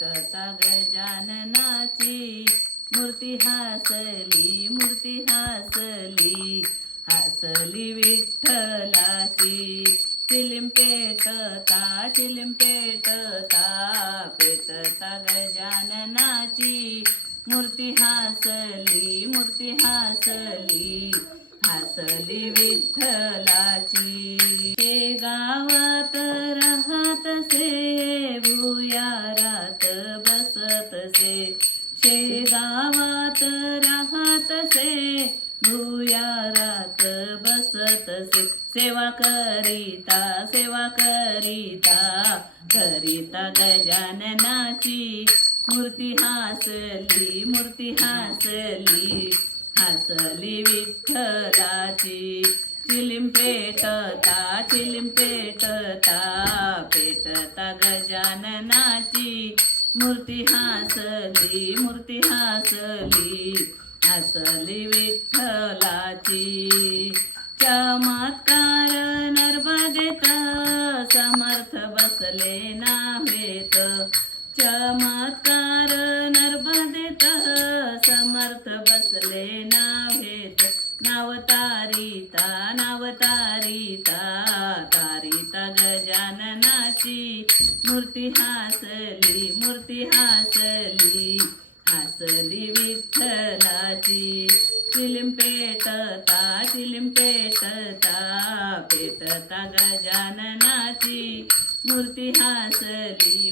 पेटता गजाननाची मूर्ती हासली हासली विठ्ठलाची चिलिम पेटता पेटता गजाननाची मूर्ती हासली विठ्ठलाची गावात राहतसे भुयारात बसतसे गावात राहतसे भुयारात बसतसे सेवा करिता गजाननाची मूर्ती हासली विठ्ठलाची चिलिम पेटता पेटता गजाननाची मूर्ती हासली विठ्ठलाची चमत्कार नर्मदेत समर्थ बसले नावेत चमत्कार नर्मदेत समर्थ बसले नावेत नाव तारिता गजाननाची मूर्ती हासली विठ्ठलाची चिलिम पेटता पेटता गजाननाची मूर्ती हासली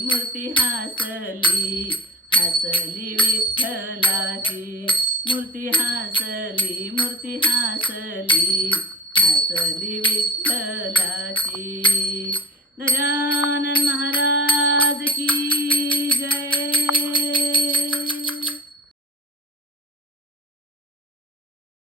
विठ्ठलाची मूर्ती हासली विठ्ठलाची. गजानन महाराज